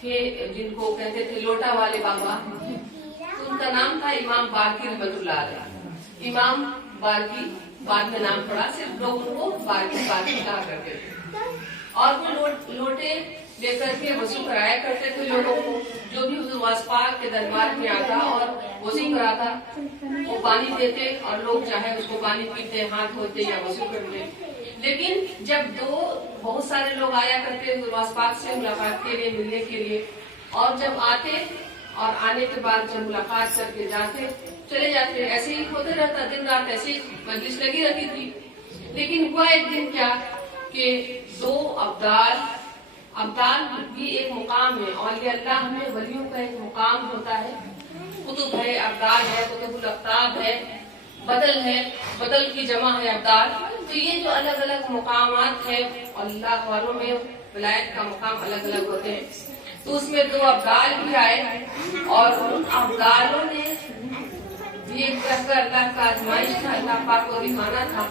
تھے جن کو کہتے تھے لوٹا والے بابا، تو ان کا نام تھا امام بارکی رحمۃ اللہ علیہ۔ امام بارکی بعد میں نام پڑا، صرف لوگ ان کو بارکی بارکی کہا کرتے تھے، اور وہ لوٹے لے کر کے وضو کرایا کرتے تھے لوگوں کو۔ جو بھی حضور غوث پاک کے دربار میں آتا اور وضو کراتا وہ پانی دیتے اور لوگ چاہے اس کو پانی پیتے، ہاتھ دھوتے یا وضو کرتے۔ لیکن جب بہت سارے لوگ آیا کرتے حضور غوث پاک سے ملاقات کے لیے، ملنے کے لیے، اور جب آتے اور آنے کے بعد جب ملاقات کر کے جاتے چلے جاتے، ایسے ہی ہوتے رہتا، دن رات ایسے ہی مجلس لگی رہتی تھی۔ لیکن ہوا ایک دن کیا کہ دو ابدال بھی ایک مقام ہے، اولیاء اللہ میں ولیوں کا ایک مقام ہوتا ہے، قطب ہے، ابدال ہے، قطب الاقطاب ہے، بدل کی جمع ہے ابدال۔ تو یہ جو الگ الگ مقامات ہیں اللہ والوں میں ولایت کا مقام الگ الگ ہوتے ہیں، تو اس میں دو ابدال بھی آئے، اور ان ابدالوں نے یہ کہہ کر اللہ کا آزمائش تھا، اللہ پاک کو دکھانا تھا۔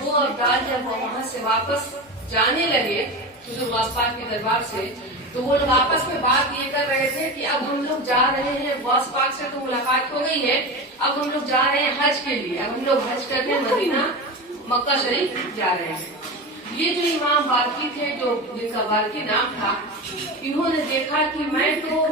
وہ ابدال جب وہاں سے واپس جانے لگے حضور غوث پاک کے دربار سے، تو وہ لوگ آپس میں بات یہ کر رہے تھے کہ اب ہم لوگ جا رہے ہیں، غوث پاک سے تو ملاقات ہو گئی ہے، اب ہم لوگ جا رہے ہیں حج کے لیے، اب ہم لوگ حج کرنے مدینہ مکہ شریف جا رہے ہیں۔ یہ جو امام بارکی تھے، جن کا بارکی نام تھا، انہوں نے دیکھا کہ میں تو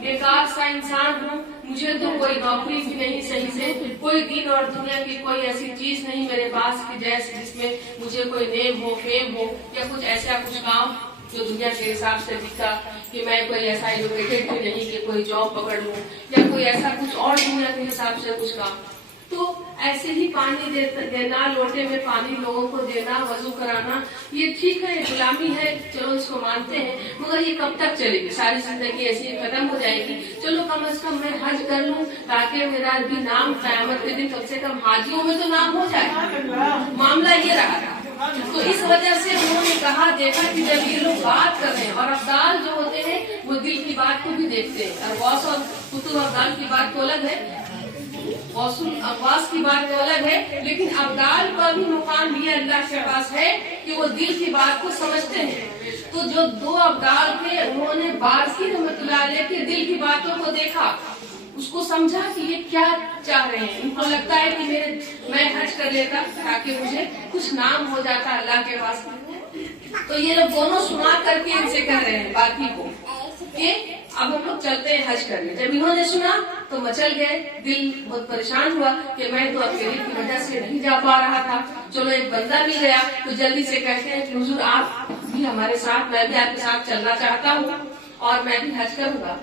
بیکار سا انسان ہوں، مجھے تو کوئی نوکری بھی نہیں صحیح سے، کوئی دین اور دنیا کی کوئی ایسی چیز نہیں میرے پاس کہ جس میں مجھے کوئی نیم ہو، فیم ہو، یا کچھ ایسا کچھ کام جو دنیا کے حساب سے دکھتا کہ میں کوئی ایسا ایجوکیٹڈ بھی نہیں کہ کوئی جاب پکڑ لوں، یا کوئی ایسا کچھ اور دنیا کے حساب سے کچھ کام۔ تو ایسے ہی پانی دینا، لوٹے میں پانی لوگوں کو دینا، وضو کرانا، یہ ٹھیک ہے، غلامی ہے، چلو اس کو مانتے ہیں، مگر یہ کب تک چلے گی؟ ساری زندگی ایسی ہی ختم ہو جائے گی۔ چلو کم از کم میں حج کر لوں تاکہ میرا بھی نام قیامت کے دن کم سے کم حاجیوں میں تو نام ہو جائے۔ معاملہ یہ رہا تھا، تو اس وجہ سے انہوں نے کہا، دیکھا کہ جب یہ لوگ بات کر رہے ہیں، اور ابدال جو ہوتے ہیں وہ دل کی بات کو بھی دیکھتے ہیں، اور غوث اور قطب ابدال کی بات تو الگ ہے، غوث کی بات تو الگ ہے، لیکن ابدال کا بھی مقام بھی اللہ کے پاس ہے کہ وہ دل کی بات کو سمجھتے ہیں۔ تو جو دو ابدال تھے انہوں نے بارکی رحمۃ اللہ علیہ کے دل کی باتوں کو دیکھا، اس کو سمجھا کہ یہ کیا چاہ رہے ہیں۔ ان کو لگتا ہے کہ میں حج کر لیتا تاکہ مجھے کچھ نام ہو جاتا اللہ کے پاس۔ تو یہ لوگ دونوں سنا کر کے ان سے کہہ رہے ہیں بارکی کو کہ اب ہم لوگ چلتے ہیں حج کرنے۔ جب انہوں نے سنا تو مچل گئے، دل بہت پریشان ہوا کہ میں تو اکیلے کی وجہ سے نہیں جا پا رہا تھا، چلو ایک بندہ مل گیا، تو جلدی سے کہتے ہیں کہ حضور آپ بھی ہمارے ساتھ، میں بھی آپ کے ساتھ چلنا چاہتا ہوں اور میں بھی حج کروں گا۔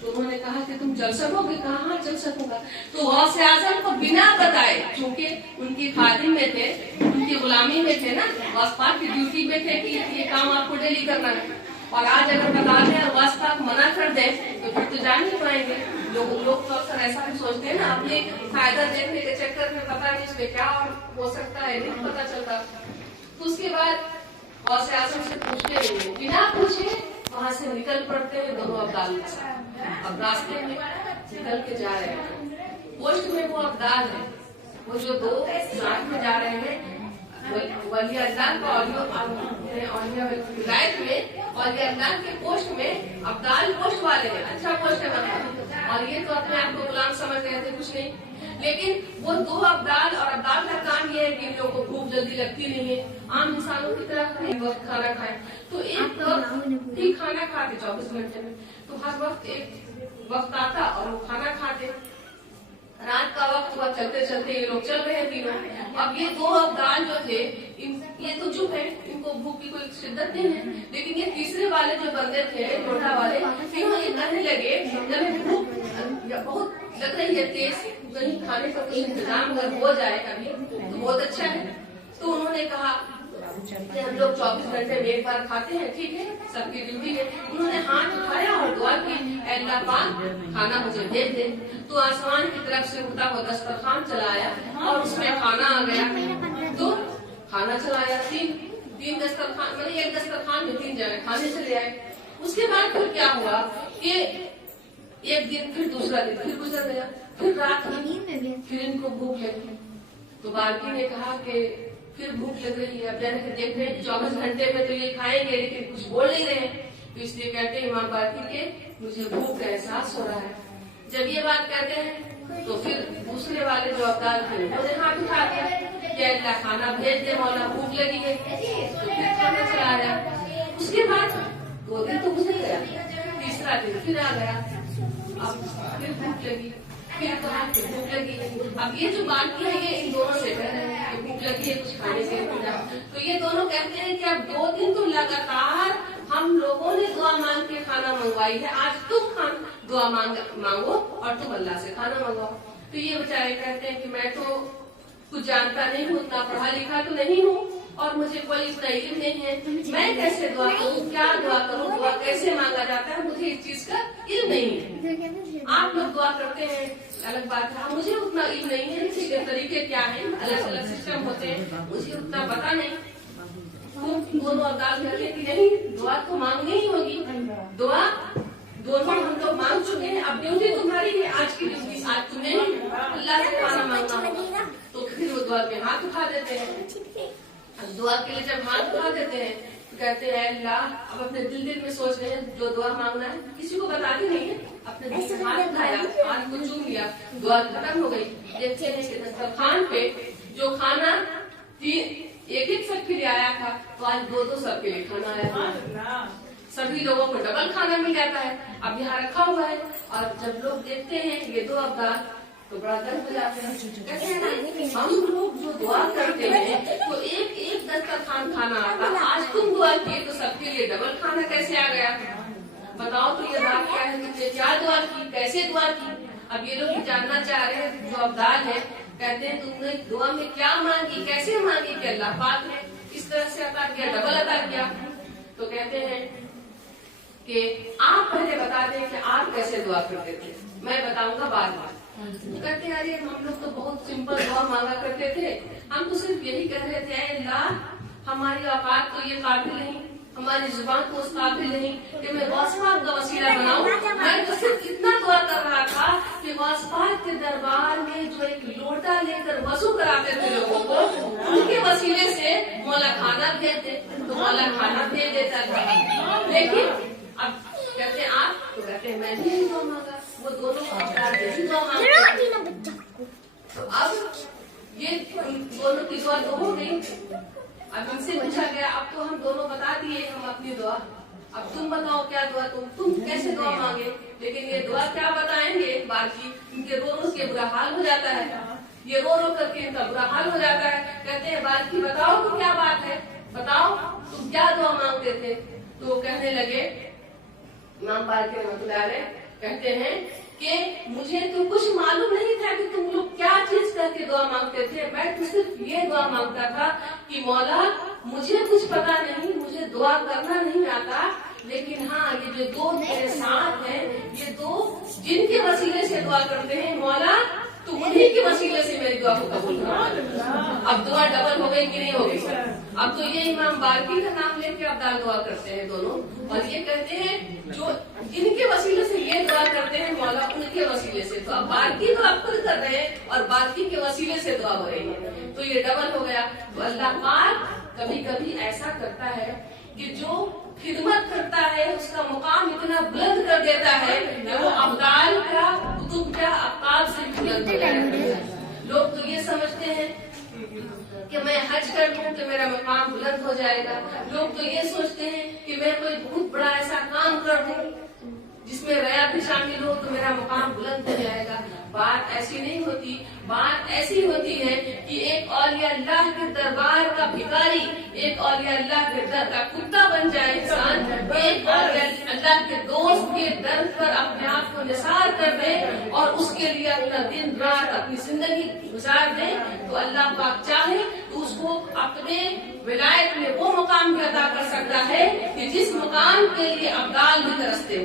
تو انہوں نے کہا کہ تم چل سکو گے؟ کہا ہاں چل سکوں گا۔ تو غوث اعظم کو بنا بتائے، چونکہ ان کی خادم میں تھے، ان کی غلامی میں تھے نا، غوث پاک کی ڈیوٹی میں تھے کہ یہ کام آپ کو ڈیلی کرنا ہے، اور آج اگر بتا دیں اور غوث پاک منع کر دیں تو پھر تو جا نہیں پائیں گے۔ لوگ تو اکثر ایسا بھی سوچتے ہیں نا، اپنے فائدہ دیکھنے کے چکر میں پتہ نہیں اس میں کیا ہو سکتا ہے، نہیں پتہ چلتا۔ تو اس کے بعد غوث اعظم سے پوچھتے ہیں، بنا پوچھے وہاں سے نکل پڑتے ہیں دونوں ابدال کے ساتھ۔ اب راستے میں نکل کے جا رہے ہیں، پوسٹ میں وہ ابدال ہیں، وہ جو دو ساتھ میں جا رہے ہیں، ولی اللہ کا ولایت میں، ولی اللہ کے پوسٹ میں، ابدال پوسٹ والے ہیں، اچھا پوسٹ ہے، اور یہ تو اپنے آپ کو غلام سمجھ رہے تھے، کچھ نہیں۔ لیکن وہ دو ابدال، اور ابدال کا کام یہ ہے کہ ان لوگوں کو بھوک جلدی لگتی نہیں ہے، عام انسانوں کی طرح ایک وقت کھانا کھائیں، تو ایک وقت ہی کھانا کھاتے 24 گھنٹے میں، تو ہر وقت ایک وقت آتا اور وہ کھانا کھاتے۔ رات کا وقت ہوا، چلتے چلتے یہ لوگ چل رہے تینوں۔ اب یہ دو ابدال جو تھے، یہ تو چپ ہے، ان کو بھوک کی کوئی شدت نہیں ہے، لیکن یہ تیسرے والے جو بندے تھے لوٹا والے، انہوں یہ کہنے لگے جب بھوک بہت لگ رہی ہے تیز، کہیں کھانے کا کچھ انتظام اگر ہو جائے کبھی تو بہت اچھا ہے۔ تو انہوں نے کہا کہ ہم لوگ 24 گھنٹے میں ایک بار کھاتے ہیں، ٹھیک ہے، سب کی ڈیوٹی ہے۔ انہوں نے ہاتھ اٹھایا اور دعا کی، اے اللہ پاک کھانا مجھے بھیج دے۔ تو آسمان کی طرف سے اٹھتا ہوا دسترخوان چلا آیا اور اس میں کھانا آ گیا، تو کھانا چلایا، تین دسترخوان، مطلب ایک دسترخوان میں 3 جنے کھانے چلے آئے۔ اس کے بعد پھر کیا ہوا کہ ایک دن، پھر دوسرا دن پھر گزر گیا، پھر رات ہوئی، پھر ان کو بھوک لگی۔ تو بارکی نے کہا کہ پھر بھوک لگ رہی ہے، اب جانے کے دیکھ رہے ہیں 24 گھنٹے میں تو یہ کھائیں گے لیکن کچھ بول نہیں رہے ہیں۔ तो इसलिए कहते हैं इमाम बाकी के मुझे भूख का एहसास हो रहा है। जब ये बात कहते हैं तो फिर दूसरे वाले जो अब्दाल थे उन्होंने हाथ उठा दिया कि अल्लाह खाना भेज दे मौला, भूख लगी है। तो फिर खाना चला आया। उसके बाद 2 दिन तो गुजर गया, तीसरा दिन फिर आ गया, अब फिर भूख लगी, फिर कहा कि भूख लगी। अब ये जो बाकी है ये इन दोनों से कह रहे हैं कि भूख लगी है कुछ खाने के लिए। तो ये दोनों कहते हैं कि अब 2 दिन तो लगातार हम लोगों ने दुआ मांग के खाना मंगवाई है, आज तुम दुआ मांगो और तुम अल्लाह से खाना मंगवाओ। तो ये बेचारे कहते हैं कि मैं तो कुछ जानता नहीं हूँ, उतना पढ़ा लिखा तो नहीं हूँ और मुझे कोई इतना इल्म नहीं है, मैं कैसे दुआ करूँ, क्या दुआ करूँ, दुआ कैसे मांगा जाता है, मुझे इस चीज का इल्म नहीं है। आप लोग दुआ करते हैं अलग बात है, मुझे उतना इल्म नहीं है, इसके तरीके क्या है, अलग अलग सिस्टम होते हैं, मुझे उतना पता नहीं। दोनों अब्दाल कहते कि नहीं दुआ तो मांगनी ही होगी, दुआ दोनों हम लोग मांग चुके हैं, अब ड्यूटी तुम्हारी है, आज की ड्यूटी आज तुम्हें अल्लाह से खाना मांगना होगा। तो फिर वो दुआ में हाथ उठा देते हैं। दुआ के लिए जब हाथ उठा देते हैं तो कहते हैं अल्लाह, अब अपने दिल में सोच रहे हैं जो दुआ मांगना है, किसी को बताते नहीं है, अपने दिल से हाथ उठाया, हाथ को चूम लिया, दुआ खत्म हो गई। देखते हैं कि दस्तरखान पे जो खाना एक सबके लिए आया था तो आज 2 सबके लिए खाना आया, सभी लोगों को डबल खाना मिल जाता है। अब यहाँ रखा हुआ है और जब लोग देखते हैं ये 2 अब्दाल तो बड़ा दर्द हो जाते हैं। कहते हैं हम लोग जो दुआ करते हैं तो एक दस्तरखान खाना आता, आज तुम दुआ किए तो सबके लिए डबल खाना कैसे आ गया, बताओ। तो ये बात क्या है, तुमने क्या दुआ की, कैसे दुआ की। अब ये लोग जानना चाह रहे हैं जो अब्दाल है, कहते हैं तुमने दुआ में क्या मांगी, कैसे मांगी कि अल्लाह पाक ने इस तरह से अता किया, डबल अता किया। तो कहते हैं कि आप पहले बता दें कि आप कैसे दुआ करते थे, मैं बताऊंगा बाद में। तो कहते हैं अरे हम लोग तो बहुत सिंपल दुआ मांगा करते थे, हम तो सिर्फ यही कह रहे थे अल्लाह हमारी औकात तो ये काबिल नहीं, हमारी जुबान तो उस काबिल नहीं कि मैं गौस पाक का वसीला बनाऊं। मैं तो सिर्फ इतना दुआ कर रहा था कि गौस पाक के दरबार में जो एक लोटा लेकर वजू कराते थे लोगों को, उनके वसीले से मौला खाना भेज दे, तो मौला खाना भेज देता था। लेकिन अब कहते हैं आप, तो कहते हैं मैं भी दुआ मांगा, वो दोनों दुआ मांगते। तो अब ये दोनों की दुआ तो हो गई। अब हमसे पूछा गया, अब तो हम दोनों बता दिए हम अपनी दुआ, अब तुम बताओ क्या दुआ, तुम कैसे दुआ मांगे। लेकिन ये दुआ क्या बताएंगे, बाकी इनके रो के बुरा हाल हो जाता है, ये रो करके इनका बुरा हाल हो जाता है। कहते हैं बाकी बताओ तो क्या बात है, बताओ तुम क्या दुआ मांगते थे। तो वो कहने लगे, इमाम बाकी रहमतुल्लाह अलैह कहते हैं कि मुझे तो कुछ मालूम नहीं था कि तुम लोग क्या चीज करके दुआ मांगते थे, मैं तो सिर्फ ये दुआ मांगता था कि मौला मुझे कुछ पता नहीं, मुझे दुआ करना नहीं आता, लेकिन हाँ ये जो 2 मेरे साथ हैं, ये 2 जिनके वसीले से दुआ करते हैं मौला तो उन्हीं के वसीले से मेरी दुआ को कबूल करो। अब दुआ डबल हो गई कि नहीं हो गई। अब तो ये इमाम बाकी का नाम लेके अब्दाल दुआ करते हैं दोनों, और ये कहते हैं जो जिनके वसीले से ये दुआ करते हैं मौला उनके वसीले से। तो अब बाकी तो आप खुद कर रहे हैं और बाकी के वसीले से दुआ हो रही है, तो ये डबल हो गया। तो अल्लाह पाक कभी कभी ऐसा करता है कि जो खिदमत करता है उसका मुकाम इतना बुलंद कर देता है कि वो अब्दाल का कुतुब का अब्दाल से भी बुलंद हो जाता है। लोग तो ये समझते हैं कि मैं हज कर लूं कि मेरा मुकाम बुलंद हो जाएगा, लोग तो ये सोचते हैं कि मैं कोई बहुत बड़ा ऐसा काम कर दूं जिसमें रया भी शामिल हो तो मेरा मुकाम बुलंद हो जाएगा। बात ऐसी नहीं होती, बात ऐसी होती है कि एक औलिया अल्लाह के दरबार का भिखारी, एक औलिया अल्लाह के दर का कुत्ता बन जाए इंसान, एक औलिया अल्लाह के दोस्त के दर्द पर अपने आप को निसार कर दे और उसके लिए अपना दिन रात अपनी जिंदगी गुजार दे, तो अल्लाह पाक चाहे तो उसको अपने विलायत में वो मुकाम भी अदा कर सकता है कि जिस मुकाम के लिए अब्दाल भी तरसते हो,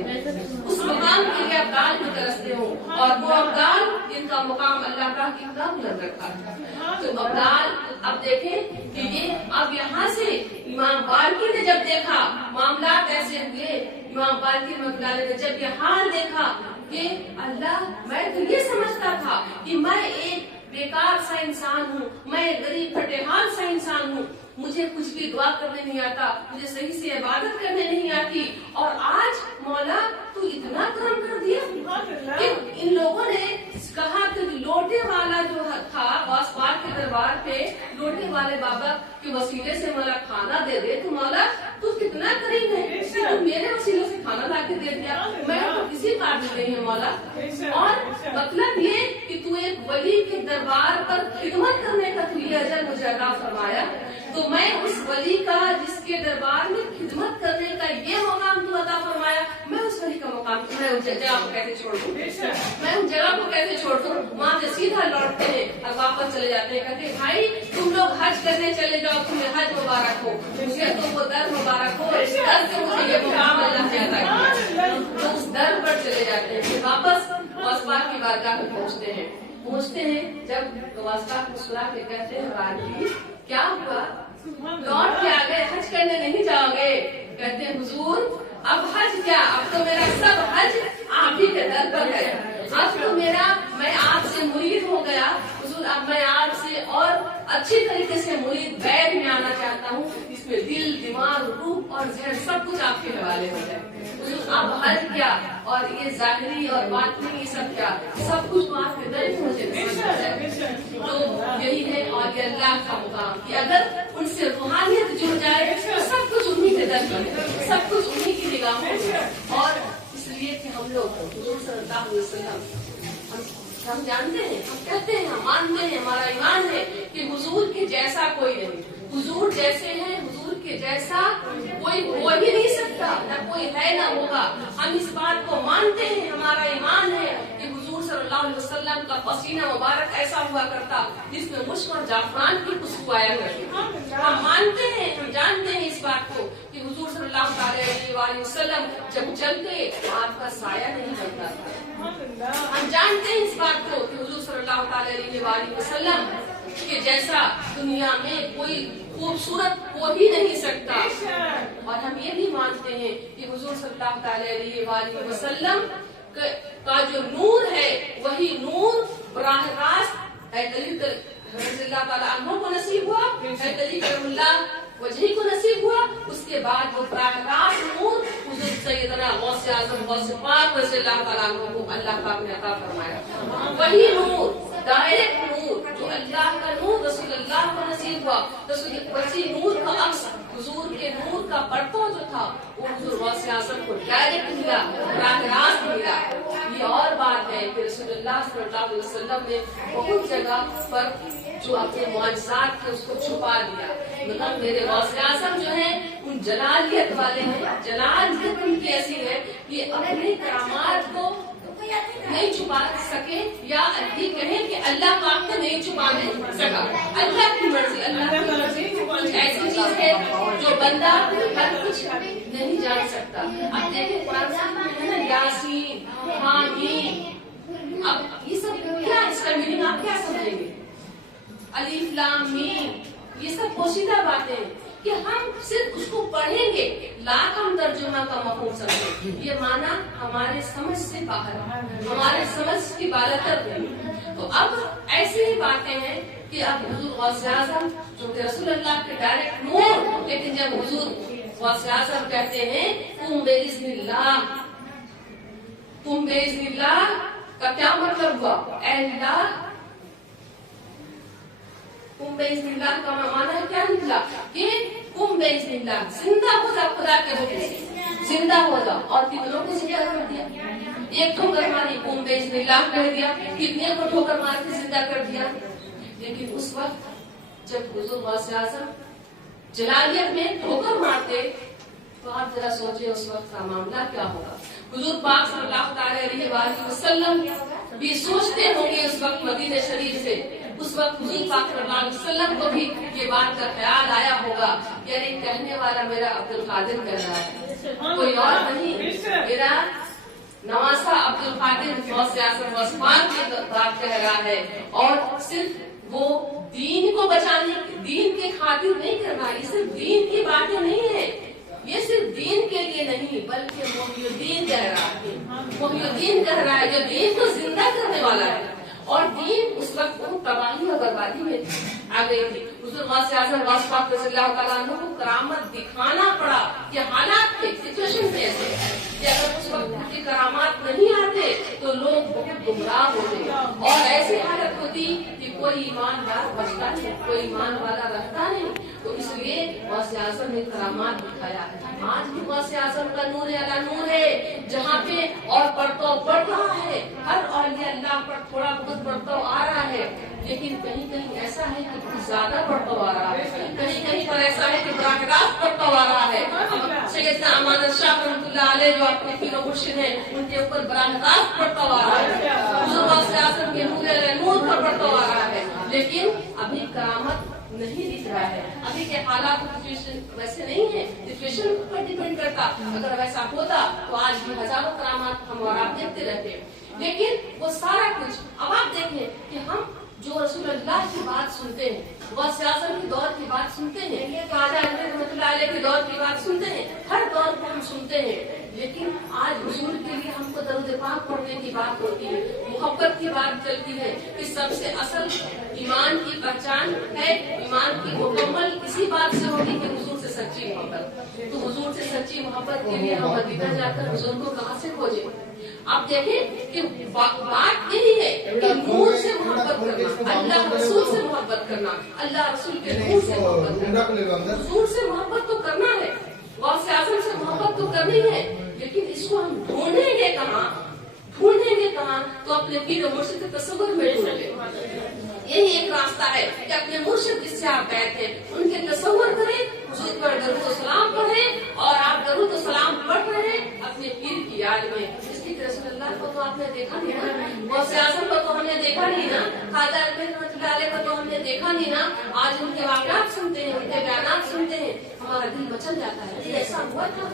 उस मुकाम के लिए अब्दाल भी तरसते हो, और वो अब्दाल जिनका मुकाम अल्लाह का कितना बुलंद रखा है। तो अब्दाल अब देखें कि ये अब यहाँ से इमाम बाकी ने जब देखा मामला कैसे हुए, इमाम बाकी ने जब ये हाल देखा कि अल्लाह मैं तो ये समझता था कि मैं एक बेकार सा इंसान हूँ, मैं गरीब फटेहाल सा इंसान हूँ, मुझे कुछ भी दुआ करने नहीं आता, मुझे सही से इबादत करने नहीं आती, और आज मौला तू इतना करम कर दिया कि इन लोगों ने कहा कि लोटे वाला जो था वासपार के दरबार पे, लोटे वाले बाबा के वसीले से मौला खाना दे दे, तो मौला तू कितना करीम है कि तू मेरे वसीले से खाना ला के दे दिया, मैं तो किसी काबिल नहीं है मौला। और मतलब ये कि तू एक वली के दरबार पर खिदमत करने का तुझे अजर मुझे अता फरमाया, तो मैं उस वली का जिसके दरबार में खिदमत करने का ये मकाम तू अता फरमाया, मैं उस वली का मकाम मैं उस जगह को कैसे छोड़ दूं, मैं उस जगह को कैसे छोड़ दूं। वहाँ से सीधा लौटते हैं और वापस चले जाते हैं, कहते हैं भाई तुम लोग हज करने चले जाओ, तुम्हें हज मुबारक हो, मुझे तुमको दर मुबारक हो, दर से मुझे ये मुकाम अल्लाह ने अता किया। तो उस दर पर चले जाते हैं, फिर वापस वासपाक की बारगाह में पहुँचते हैं। जब वासपाक मुस्कुरा के कहते हैं बाजी क्या हुआ, लौट के आ गए, हज करने नहीं जाओगे? कहते हैं हुजूर अब हज क्या, अब तो मेरा सब हज आप ही के दर पर है, अब तो मैं आपसे मुरीद हो गया हुजूर, अब मैं आपसे और अच्छी तरीके से मुरीद बैठ में आना चाहता हूँ, इसमें दिल दिमाग रूह और जहन सब कुछ आपके हवाले हो जाए। अब हज क्या और ये जाहिरी और बातनी ये सब क्या, सब कुछ आपके दर में मुझे तो यही है। और ये अल्लाह का मुकाम कि अगर उनसे रूहानियत जुड़ जाए तो सब कुछ उन्हीं के दर में है, सब कुछ उन्हीं की निगाहों में। और इसलिए कि हम लोग हुजूर सल्लल्लाहु अलैहि वसल्लम हम जानते हैं, हम कहते हैं, हम मानते हैं, हमारा ईमान है कि हुजूर के जैसा कोई नहीं, हुजूर जैसे हैं, हुजूर के जैसा कोई हो ही नहीं सकता, न कोई है न होगा। हम इस बात को मानते हैं, हमारा ईमान है कि हुजूर सल्लल्लाहु अलैहि वसल्लम का पसीना मुबारक ऐसा हुआ करता जिसमें मुश्क और जाफरान की खुशबू आया करती। हम मानते हैं, हम जानते हैं इस बात को कि हुजूर सल्लल्लाहु अलैहि वसल्लम जब चलते तो आपका साया नहीं बनता था। हम जानते हैं इस बात को कि हुजूर सल्लल्लाहु अलैहि वसल्लम के जैसा दुनिया में कोई खूबसूरत हो ही नहीं सकता। और हम ये भी मानते हैं कि हुजूर सल्लल्लाहु अलैहि वसल्लम का जो नूर है वही नूर बराह रास्त को नसीब हुआ, वजही को नसीब हुआ, उसके बाद वो बराह रास्त नूर हुजूर सैयदना गौसे आज़म गौसे पाक रज़ियल्लाहु तआला अन्हु को अल्लाह पाक ने अता फरमाया। वही नूर डायरेक्ट नूर जो अल्लाह का नूर रसूलुल्लाह को नसीब हुआ, वही नूर का अक्स हुजूर के नूर का पर्दा जो था वो हुजूर गौसे आज़म को डायरेक्ट मिला, बराह रास्त मिला। ये और बात है कि रसूलुल्लाह सल्लल्लाहु अलैहि वसल्लम ने बहुत जगह पर जो अपने मुआजिज़ात थे उसको छुपा दिया। मतलब मेरे गौसे आज़म जो है उन जलालियत वाले हैं, जलालियत उनकी ऐसी है कि अपने करामात को नहीं छुपा सके, या ये कहें कि अल्लाह पाक को नहीं छुपाने सका। अल्लाह की मर्जी, अल्लाह की मर्जी कुछ ऐसी चीज है जो बंदा हर कुछ नहीं जान सकता। अब देखिए कुरान में है ना यासीन, हामीम, अब ये सब क्या, इसका मीनिंग आप क्या समझेंगे? अलिफ लाम मीम, ये सब पोशीदा बातें कि हम सिर्फ उसको पढ़ेंगे, लाख हम तर्जुमा का मफहूम समझे, ये माना हमारे समझ से बाहर, हमारे समझ की बालतर नहीं। तो अब ऐसी ही बातें हैं कि अब हुजूर गौसे आज़म जो कि रसूलुल्लाह के डायरेक्ट नूर, लेकिन जब हुजूर गौसे आज़म कहते हैं कुम बेइज़्निल्लाह, कुम बेइज़्निल्लाह का क्या मतलब हुआ? अल्लाह कुम बेइज़्निल्लाह का माना क्या निकला कि कुम बेइज़्निल्लाह, जिंदा हो जा खुदा के हुक्म से, जिंदा हो जा। और कितनों को जिंदा कर दिया? एक ठोकर मारी, कुम बेइज़्निल्लाह कह दिया, कितने को ठोकर मार के जिंदा कर दिया। लेकिन उस वक्त जब हुजूर गौसे आज़म जलालियत में ठोकर मारते तो आप जरा सोचे उस वक्त का मामला क्या होगा। हुजूर पाक सल्लल्लाहु अलैहि वसल्लम भी सोचते होंगे उस वक्त मदीने शरीफ से, उस वक्त हुजूर पाक सल्लल्लाहु अलैहि वसल्लम को भी ये बात का ख्याल आया होगा कि अरे कहने वाला मेरा अब्दुल कादिर कह रहा है, कोई और नहीं, मेरा नवासा अब्दुल कादिर गौसे आज़म उस्मान की बात कह रहा है। और सिर्फ वो दीन को बचाने, दीन के खातिर नहीं कर रहा, ये सिर्फ दीन की बातें नहीं है, ये सिर्फ दीन के लिए नहीं बल्कि मोहिउद्दीन कह रहा है, मोहिउद्दीन कह रहा है जो दीन को जिंदा करने वाला है। और दीन उस वक्त बहुत तबाही और बर्बादी में आ गई थी। हुजूर गौसे आज़म गौस पाक रज़ियल्लाहु तआला अन्हु को करामत दिखाना पड़ा कि हालात थे, सिचुएशन थे ऐसे कि अगर उस वक्त उनकी करामात नहीं आते तो लोग बहुत गुमराह होते और ऐसी हालत होती कि कोई ईमानदार बचता नहीं, कोई ईमान वाला रहता नहीं। तो इसलिए गौसे आज़म ने करामात दिखाया है। आज भी गौसे आज़म का नूर अला नूर है, जहाँ पे और बढ़ रहा है, हर औलिया अल्लाह पर थोड़ा बहुत बढ़ता आ रहा है, लेकिन कहीं कहीं ऐसा है कि कुछ ज्यादा बढ़ता आ रहा है, कहीं कहीं पर ऐसा है कि बराह रास्त बढ़ता आ रहा है। सैयदना अमानत शाह रहमतुल्लाह अलैह जो अपने पीर व मुर्शिद हैं, उनके ऊपर बराह रास्त बढ़ता आ रहा है, हुजूर गौसे आज़म के नूर पर बढ़ता आ रहा है, लेकिन अभी करामत नहीं दिख रहा है। अभी के हालात सिचुएशन वैसे नहीं है, सिचुएशन पर डिपेंड करता। अगर वैसा होता तो आज भी हजारों करामात हम और आप देखते रहते, लेकिन वो सारा कुछ अब आप देखें कि हम जो रसूलुल्लाह की बात सुनते हैं, गौसे आज़म के दौर की बात सुनते हैं, ख्वाजा अहमद रहमतुल्लाह अलैह के दौर की बात सुनते हैं, हर दौर को हम सुनते हैं, लेकिन आज हुजूर के लिए हमको दरूद पाक पढ़ने की बात होती है, मोहब्बत की बात चलती है कि सबसे असल ईमान की पहचान है, ईमान की मुकम्मल इसी बात से होगी कि हुजूर से सच्ची मोहब्बत। तो हुजूर से सच्ची मोहब्बत के लिए हम मदीना जाकर हुजूर को कहाँ से खोजें? आप देखें कि बात यही है कि नूर से मोहब्बत करना, अल्लाह रसूल से मोहब्बत करना, अल्लाह रसूल के नूर से मोहब्बत करना, हुजूर से मोहब्बत तो करना है, गौसे आज़म से मोहब्बत तो करनी है, लेकिन इसको हम ढूंढेंगे कहाँ? तो अपने पीर और मुर्शिद के तसव्वुर में ढूंढेंगे। यही एक रास्ता है कि अपने मुर्शिद जिससे आप बैठे उनके तसव्वुर करें, हुजूर पर दरूद सलाम पढ़ें, और आप दरूद सलाम पढ़ रहे हैं अपने पीर की याद में। रसूलुल्लाह को तो आपने देखा नहीं ना, गौसे आज़म को तो हमने देखा नहीं ना, ख्वाजा अहमद रहमतुल्लाह अलैह को तो हमने देखा नहीं ना। आज उनके वाक़यात सुनते हैं, उनके बयानात सुनते हैं, हमारा दिल मचल जाता है। ऐसा हुआ था,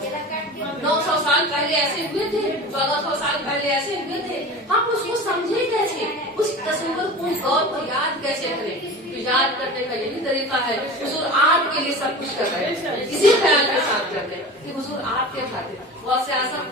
900 साल पहले ऐसे हुए थे, 1400 साल पहले ऐसे हुए थे, हम उसको समझे कैसे, उस तस्वीर को, उस दौर को याद कैसे करें? तो याद करने का यही तरीका है, हुजूर आपके लिए सब कुछ कर रहे हैं, इसी ख्याल के साथ करते हैं कि हुजूर आपके खातिर। गौसे आज़म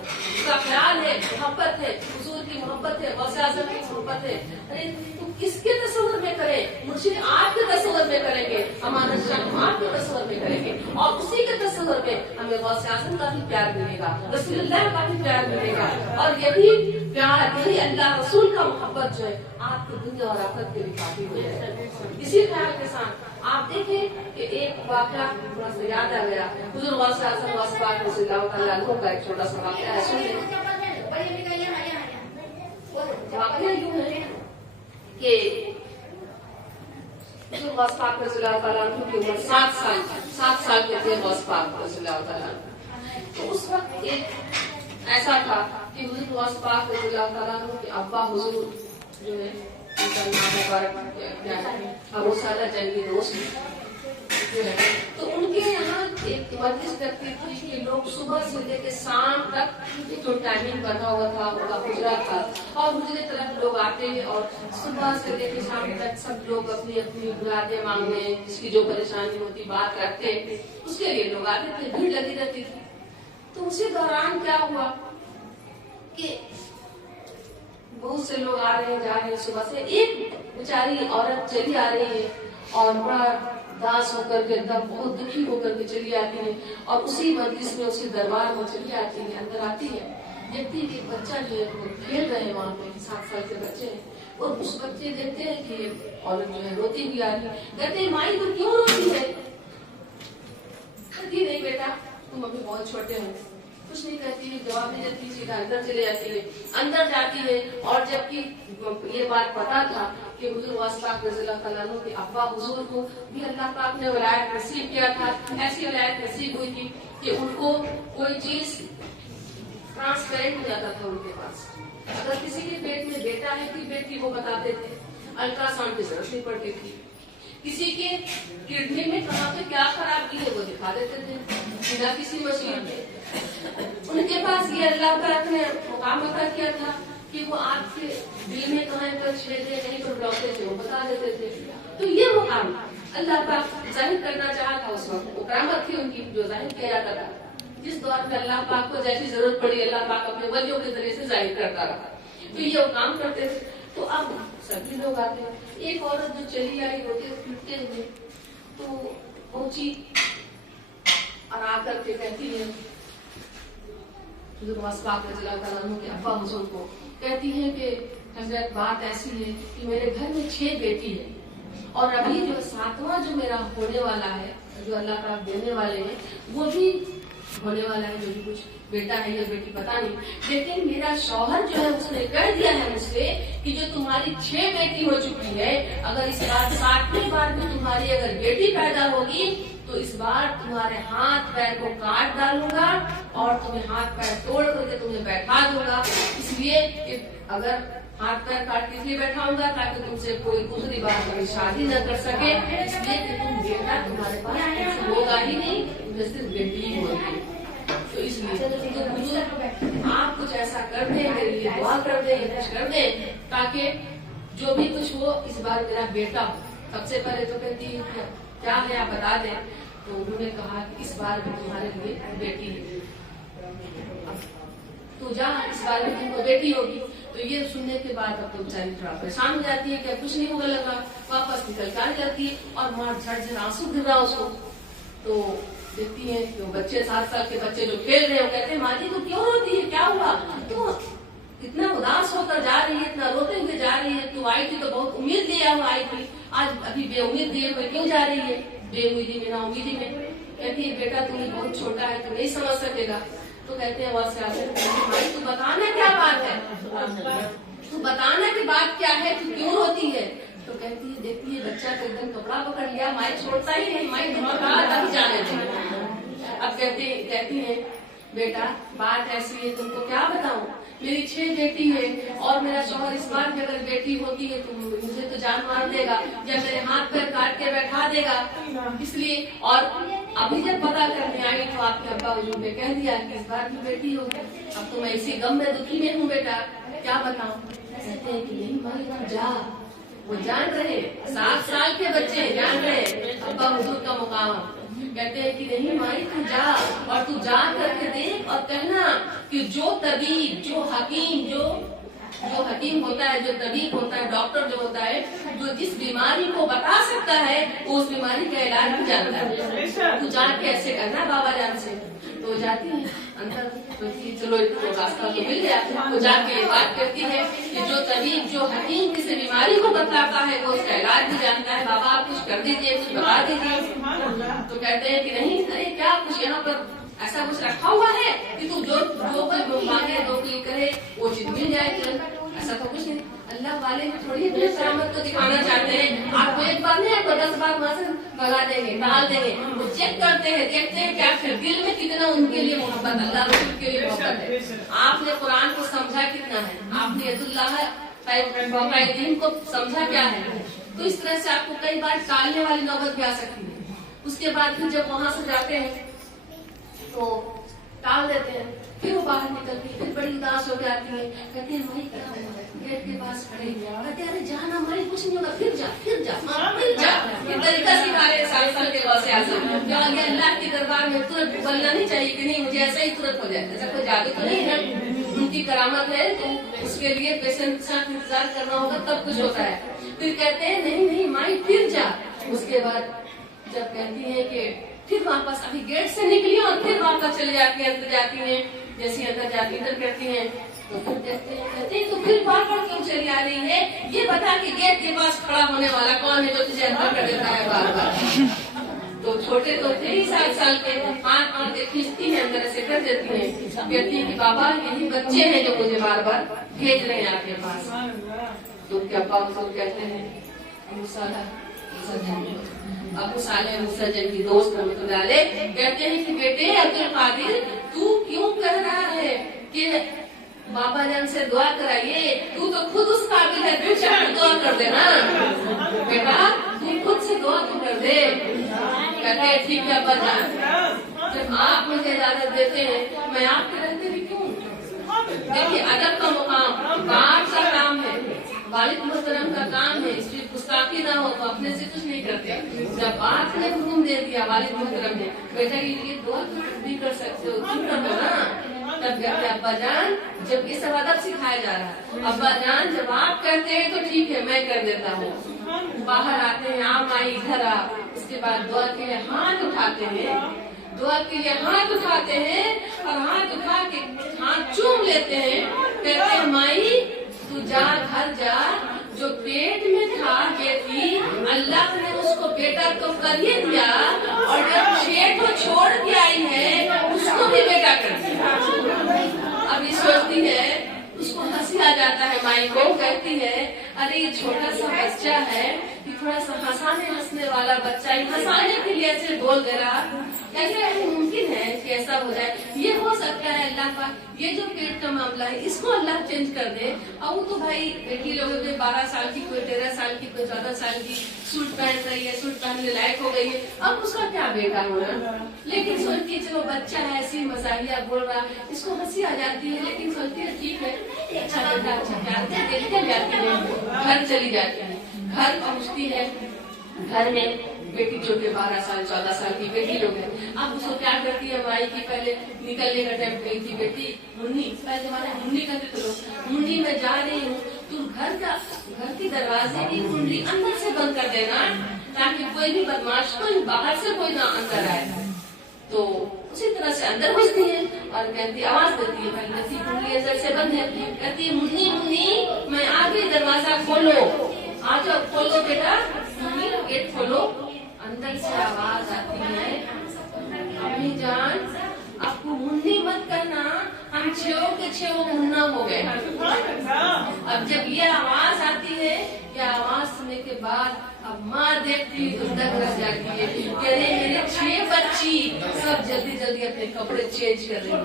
का ख्याल है, मोहब्बत है, हुजूर की मोहब्बत है, गौसे आज़म की मोहब्बत है। अरे तो किसके तस्वीर में करें? मुर्शिद आपके तस्वीर में करेंगे, हमारा शाह आपके तस्वीर में करेंगे, और उसी के तस्वीर में हमें गौसे आज़म का भी प्यार मिलेगा, रसूलुल्लाह का भी प्यार मिलेगा, और यही प्यार, यही अल्लाह रसूल का मोहब्बत जो है आपकी दुनिया और आखिरत के लिए काफी हो जाए। इसी ख्याल के साथ आप देखें कि एक वाक़या थोड़ा सा याद आ गया, हुजूर गौसे आज़म गौस पाक रज़ियल्लाहु तआला अन्हु का एक छोटा सा वाक़या है। सुनिए, वाक़या यूं है कि हुजूर गौस पाक रज़ियल्लाहु तआला अन्हु की उम्र 7 साल के थे गौस पाक रज़ियल्लाहु तआला अन्हु। तो उस वक्त एक ऐसा था कि हुजूर गौस पाक रज़ियल्लाहु तआला अन्हु के अब्बा हुजूर जो है, उनका नाम मुबारक क्या है, अबू साला जंगी दोस्त जो है, तो उनके यहाँ एक मजलिस लगती थी कि लोग सुबह से लेकर शाम तक जो टाइमिंग बना हुआ था उनका हुजरा था, और हुजरे तरफ लोग आते और सुबह से लेकर शाम तक सब लोग अपनी अपनी मुरादें मांगने, जिसकी जो परेशानी होती बात रखते, उसके लिए लोग आते थे, भीड़ लगी रहती थी। तो उसी दौरान क्या हुआ कि बहुत से लोग आ रहे हैं, जा रहे हैं, सुबह से एक बेचारी औरत चली आ रही है और बड़ा दास होकर के, एकदम बहुत दुखी होकर के चली आती है, और उसी मजलिस में, उसी दरबार में चली आती है, अंदर आती है, देखती है कि एक बच्चा जो है वो खेल रहे हैं वहाँ पे, 7 साल के बच्चे हैं, और उस बच्चे देखते हैं कि औरत जो है रोती हुई आ रही है, कहते हैं माई तो क्यों रोती है? कहती नहीं बेटा, तुम अभी बहुत छोटे हो, कुछ नहीं कहती है, जवाब नहीं देती, सीधा अंदर चले जाती है। अंदर जाती है, और जबकि ये बात पता था कि हुजूर गौस पाक रज़ियल्लाहु तआला अन्हु के अब्बा हुजूर को भी अल्लाह पाक ने वलायत नसीब किया था, ऐसी वलायत नसीब हुई थी कि उनको कोई चीज ट्रांसपेरेंट हो जाता था उनके पास। अगर किसी के पेट में बेटा है कि बेटी, वो बताते थे, अल्ट्रासाउंड की जरूरत नहीं पड़ती थी, किसी के किडनी में कहाँ पे क्या खराबी है वो दिखा देते थे बिना किसी मशीन के। उनके पास ये अल्लाह पाक ने मुकाम अता किया था कि वो आपके दिल में कहाँ पर छेद है, कहीं पर ब्लॉकेज है, वो बता देते थे। तो ये मुकाम अल्लाह पाक जाहिर करना चाहा था उस वक्त, वो करामत थी उनकी जो जाहिर किया जाता था। जिस दौर में अल्लाह पाक को जैसी जरूरत पड़ी, अल्लाह पाक अपने वलियों के जरिए से जाहिर करता रहा। तो ये वो काम करते थे। तो अब सभी लोग आते हैं। एक औरत जो चली आई रोते पीटते हुए, तो पहुंची और आकर के कहती है जो अब्बा हुजूर को कहती है कि हजरत बात ऐसी है कि मेरे घर में 6 बेटी है और अभी जो 7वां जो मेरा होने वाला है, जो अल्लाह का देने वाले हैं, वो भी होने वाला है, जो भी कुछ बेटा है या बेटी पता नहीं, लेकिन मेरा शौहर जो है उसने कह दिया है मुझसे कि जो तुम्हारी 6 बेटी हो चुकी है, अगर इस बार 7वीं बार भी तुम्हारी अगर बेटी पैदा होगी तो इस बार तुम्हारे हाथ पैर को काट डालूंगा और तुम्हें हाथ पैर तोड़ करके तुम्हें बैठा दूंगा। इसलिए कि अगर हाथ पैर काट के इसलिए बैठाऊंगा ताकि तुमसे कोई दूसरी बार कभी शादी न कर सके, इसलिए कि तुम बेटा तुम्हारे पास कुछ होगा ही नहीं, तुम्हें सिर्फ बेटी ही होगी। तो इसलिए आप कुछ ऐसा कर दें, मेरे लिए दुआ कर दें, कुछ कर दें ताकि जो भी कुछ हो इस बार मेरा बेटा। सबसे पहले तो कहती है क्या है आप बता दें, तो उन्होंने कहा कि इस बार भी तुम्हारे लिए बेटी है, तो जा इस बार भी तुमको बेटी होगी। तो ये सुनने के बाद अब तो बेचारी थोड़ा परेशान हो जाती है कि कुछ नहीं होगा लगा, वापस निकल कर जाती है और माँ झट आंसू गिर रहा उसको। तो देखती है तो बच्चे 7 साल के बच्चे जो खेल रहे हो कहते हैं माँ जी तो क्यों रोती है, क्या हुआ, तो इतना उदास होकर जा रही है, इतना रोते हुए जा रही है, तू आई थी तो बहुत उम्मीद लिया हुआ आई थी, आज अभी बेउम्मीद दिए हुए क्यों जा रही है, बेउम्मीदी में ना उम्मीदी में। कहती है बेटा तुम्हें बहुत छोटा है, तू नहीं समझ सकेगा। तो कहते हैं वहां से आगे भाई तू बताना क्या बात है, तू बताना की बात क्या है, तू क्यों रोती है। तो कहती है देखती है बच्चा को एकदम कपड़ा पकड़ लिया, माई छोड़ता ही नहीं, माई धमाका जाने दे। अब कहती है बेटा बात ऐसी है, तुमको क्या बताऊं, मेरी 6 बेटी है और मेरा शौहर इस बार अगर बेटी होती है तो मुझे तो जान मार देगा या मेरे हाथ पैर काट के बैठा देगा। इसलिए और अभी जब पता करने आई तो आपके अब्बा हुजूर ने कह दिया कि इस बार भी बेटी होगी। अब तो मैं इसी गम में दुखी में हूँ बेटा, क्या बताऊं। कहते हैं कि नहीं भाई जा, वो जान रहे 7 साल के बच्चे जान रहे अब्बा हुजूर का मुकाम। कहते हैं कि नहीं माई तू जा और तू जा करके देख और कहना कि जो तबीब जो हकीम होता है, जो तबीब होता है, डॉक्टर जो होता है, जो जिस बीमारी को बता सकता है वो उस बीमारी का इलाज भी जानता है, तू जाके ऐसे करना बाबा जान से। तो जाती है अंदर, तो चलो तो रास्ता तो मिल गया। तो जाके बात करती है कि जो तबीब जो हकीम किसी बीमारी को बताता है वो उसका इलाज भी जानता है, बाबा आप कुछ कर दीजिए, कुछ बता दीजिए। तो कहते हैं कि नहीं अरे क्या कुछ यहाँ पर ऐसा कुछ रखा हुआ है कि तू जो कोई मांगे जो कोई करे वो चीज मिल जाए तुरंत, ऐसा तो कुछ नहीं। अल्लाह वाले में थोड़ी अपनी करामत को दिखाना चाहते हैं, आपको एक बार नहीं आपको 10 बार वहां से भगा देंगे, डाल देंगे। वो चेक करते हैं, देखते हैं क्या फिर दिल में कितना उनके लिए मोहब्बत, अल्लाह रसूल के लिए मोहब्बत है। आपने कुरान को समझा कितना है, आपने यदुल्लाह दीन को समझा क्या है। तो इस तरह से आपको कई बार टालने वाली नौबत भी आ सकती है। उसके बाद फिर जब वहां से जाते हैं तो टाल देते हैं, फिर वो बाहर निकलती है, फिर बड़ी उदास हो जाती है। कहते हैं माई क्या हुआ, गेट के पास खड़े कहते अरे जाना माई कुछ नहीं होगा, फिर जा फिर जा फिर जा। ये तरीका सिखा रहे 7 साल के वैसे जो आगे अल्लाह के दरबार में तुरंत बोलना नहीं चाहिए कि नहीं मुझे ऐसा ही तुरंत हो जाए, ऐसा कोई जादू तो नहीं है, उनकी करामत है तो उसके लिए पेशेंट के साथ इंतजार करना होगा तब कुछ होता है। फिर कहते हैं नहीं नहीं माई फिर जा। उसके बाद जब कहती है कि फिर वापस अभी गेट से निकली और फिर वापस चले जाती है, अंदर जाती है, जैसे अंदर जाती इधर करती हैं तो फिर कहते हैं तो फिर बार बार क्यों चली आ रही है, ये बता कि गेट के पास खड़ा होने वाला कौन है जो तुझे अंदर कर देता है बार बार। तो छोटे तो थे ही 7 साल के, हाथ के खींचती है अंदर से कर देती है, कहती है कि बाबा यही बच्चे हैं जो मुझे बार बार भेज रहे हैं आपके पास। तो क्या बाबा कहते हैं अबू सालेह मुसज्जद की दोस्त कहते हैं कि बेटे अब्दुल कादिर तू क्यों कह रहा है कि बाबा जान से दुआ कराइए, तू तो खुद उस काबिल है, तू चाहे दुआ कर देना बेटा, तू खुद से दुआ तो कर दे। कहते हैं ठीक है अब्बा जान, जब आप मुझे इजाजत देते हैं मैं आपके रहते भी क्यों। देखिए अदब का मुकाम बाप का काम है, वालिद मोहतरम का काम है, इसकी गुस्ताखी ना हो तो अपने से कुछ नहीं करते। जब आपने हुक्म दे दिया वालिद मोहतरम ने बेटा के लिए दुआ तो भी कर सकते हो, तुम कर दो ना। तब कहते अब्बा जान, जब ये सब अदब सिखाया जा रहा है, अब्बा जान जब आप करते हैं तो ठीक है मैं कर देता हूँ। बाहर आते हैं, आप आई घर आ, उसके बाद दुआ के लिए हाथ उठाते हैं, दुआ के लिए हाथ उठाते हैं और हाथ उठा के हाथ चूम लेते हैं, कहते हैं माई तू जा घर जा, जो पेट में था बेटी अल्लाह ने उसको बेटा तो कर ही दिया और जब 6 को छोड़ के आई है उसको भी बेटा कर दिया। अभी सोचती है, उसको हंसी आ जाता है, माई को कहती है अरे ये छोटा सा बच्चा है, ये थोड़ा सा हंसने वाला बच्चा, हंसाने के लिए ऐसे बोल दे रहा, कैसे मुमकिन है कि ऐसा हो जाए? ये हो सकता है अल्लाह का, ये जो पेट का मामला है इसको अल्लाह चेंज कर दे। और वो तो भाई बेटी लोगों में 12 साल की, कोई 13 साल की, कोई 14 साल की, सूट पहन रही है, सूट पहनने लायक हो गई है, अब उसका क्या बेटा होना। लेकिन सोचती है चलो बच्चा है, ऐसी मजाकिया बोल रहा, इसको हंसी आ जाती है, लेकिन सोचती है ठीक है अच्छा बेटा, अच्छा प्यार देखते जाती है, घर चली जाती है, घर पहुँचती है, घर में बेटी जो कि 12 साल 14 साल की बेटी लोग है, अब उसको क्या करती है माई की, पहले निकलने का टाइम गई थी बेटी मुन्नी, पहले जमाने मुन्नी करते थे लोग, मुन्नी मैं जा रही हूँ, तू घर के दरवाजे की कुंडी अंदर से बंद कर देना ताकि कोई भी बदमाश कोई बाहर से कोई ना अंदर आए। तो उसी तरह से अंदर घुसती है और कहती आवाज देती है, पहले कुंडी अंदर से बंद है, कहती है मुन्नी मुन्नी मैं आ गई, दरवाजा खोलो, आ जाओ, खोलो बेटा, मुन्नी गेट खोलो। अंदर से आवाज आती है अम्मी जान आपको मुन्नी मत करना, हम 6 के 6 मुन्ना हो गए। अब जब ये आवाज आती है, ये आवाज सुनने के बाद अब माँ देखती तो दंग रह जाती है, कह रही मेरे 6 बच्ची सब जल्दी जल्दी अपने कपड़े चेंज कर रही है,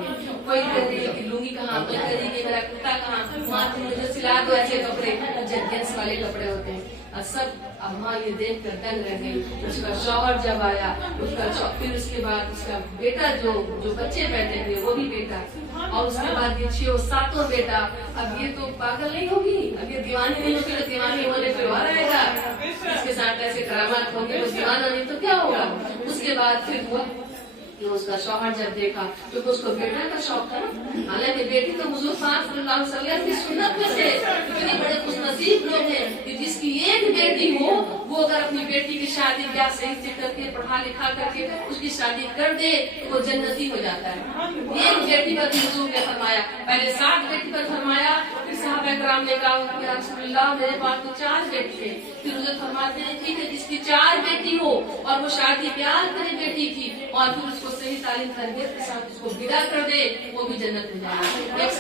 कोई कह रही है कि लुंगी कहाँ, कोई कह रही है मेरा कुर्ता कहाँ, माँ तुम मुझे सिला दो ऐसे कपड़े जो जेंट्स वाले कपड़े होते हैं। और सब अम्मा ये देख कर दंग रह गई। उसका शौहर जब आया, फिर उसके बाद उसका बेटा जो बच्चे बैठे थे वो भी बेटा, और उसके बाद ये 6 बेटा। अब ये तो पागल नहीं होगी, अब ये दीवानी नहीं होगी, तो दीवानी होने पर और आएगा, इसके साथ ऐसे करामात होंगे, वो दीवाना नहीं तो क्या होगा। उसके बाद फिर हुआ कि उसका शौहर जब देखा, क्योंकि उसको बेटा का शौक था ना, हालांकि बेटी तो हुजूर पाक सल्लल्लाहु अलैहि वसल्लम की सुन्नत में से इतने बड़े खुशनसीब लोग हैं कि जिसकी एक बेटी हो, वो अगर अपनी बेटी की शादी ब्याह सही से करके पढ़ा लिखा करके उसकी शादी कर दे तो वो जन्नती हो जाता है। एक बेटी पर हुजूर ने फरमाया, पहले 7 बेटी पर फरमाया, फिर सहाबा किराम ने कहा या रसूलल्लाह मेरे पास तो 4 बेटी थे। फिर हुजूर फरमाते हैं ठीक है, जिसकी 4 बेटी हो और वो शादी ब्याह करे बेटी की और फिर उसको सही तालीम तरबियत के साथ उसको विदा कर दे, वो भी जन्नत में जाएगा। एक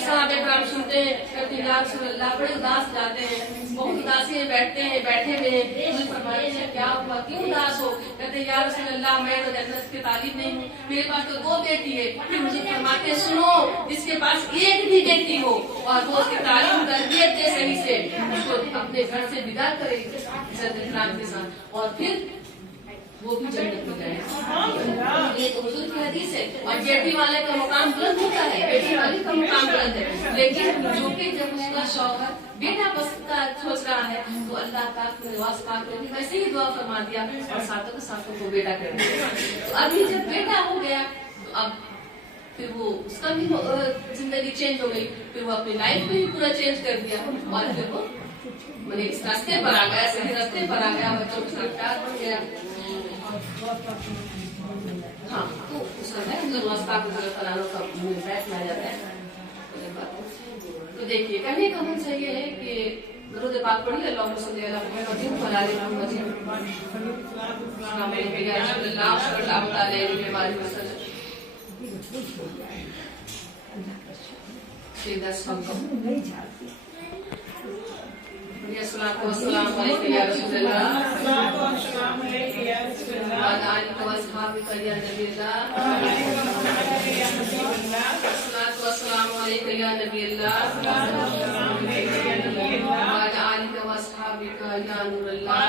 सहाबा किराम सुनते हैं, कहते हैं या रसूलल्लाह बड़े उदास जाते हैं, बहुत उदासी में बैठे हुए हैं। मुझे फरमाइए क्या हुआ, क्यों उदास हो? कहते हैं या रसूलल्लाह मैं तो जन्नत की तालीम नहीं हूँ, मेरे पास तो 2 बेटी है। फिर मुझे फरमाते हैं सुनो, जिसके पास एक भी बेटी हो और वो उसकी तालीम तरबियत दे सही से, उसको अपने घर से विदा करे इज्जत इकराम के साथ, और फिर वो भी जन्नत में जाए। ये तो हुजूर की हदीस है। और बेटी वाले का मुकाम बुलंद होता है, बेटी वाले का मुकाम बुलंद है, लेकिन जो कि जब उसका शौहर बेटा बस का सोच रहा है तो अल्लाह पाक ने नवाज पाक ने वैसे ही दुआ फरमा दिया और सातों के सातों को बेटा कर दिया। तो अभी जब बेटा हो गया तो अब फिर वो उसका भी जिंदगी चेंज हो गई, फिर वो अपनी लाइफ को ही पूरा चेंज कर दिया और फिर वो मैंने इस रास्ते पर आ गया, सही रास्ते पर आ गया, बच्चों के साथ प्यार बन गया। हाँ, तो उस नवाज पाक का बैठ में जाता है। तो देखिए कहने का मन से ये है कि दरूद पाक पढ़िए, अल्लाहुम्मा सल्ली अला मुहम्मद व अला मुहम्मद। सल्लल्लाहु अलैहि वसल्लम। अस्सलातु वस्सलामु अलैका या रसूलल्लाह व आलिका व अस्हाबिका या नबील्लाह। अस्सलातु वस्सलामु अलैका या नबील्लाह व आलिका व अस्हाबिका या नूरल्लाह।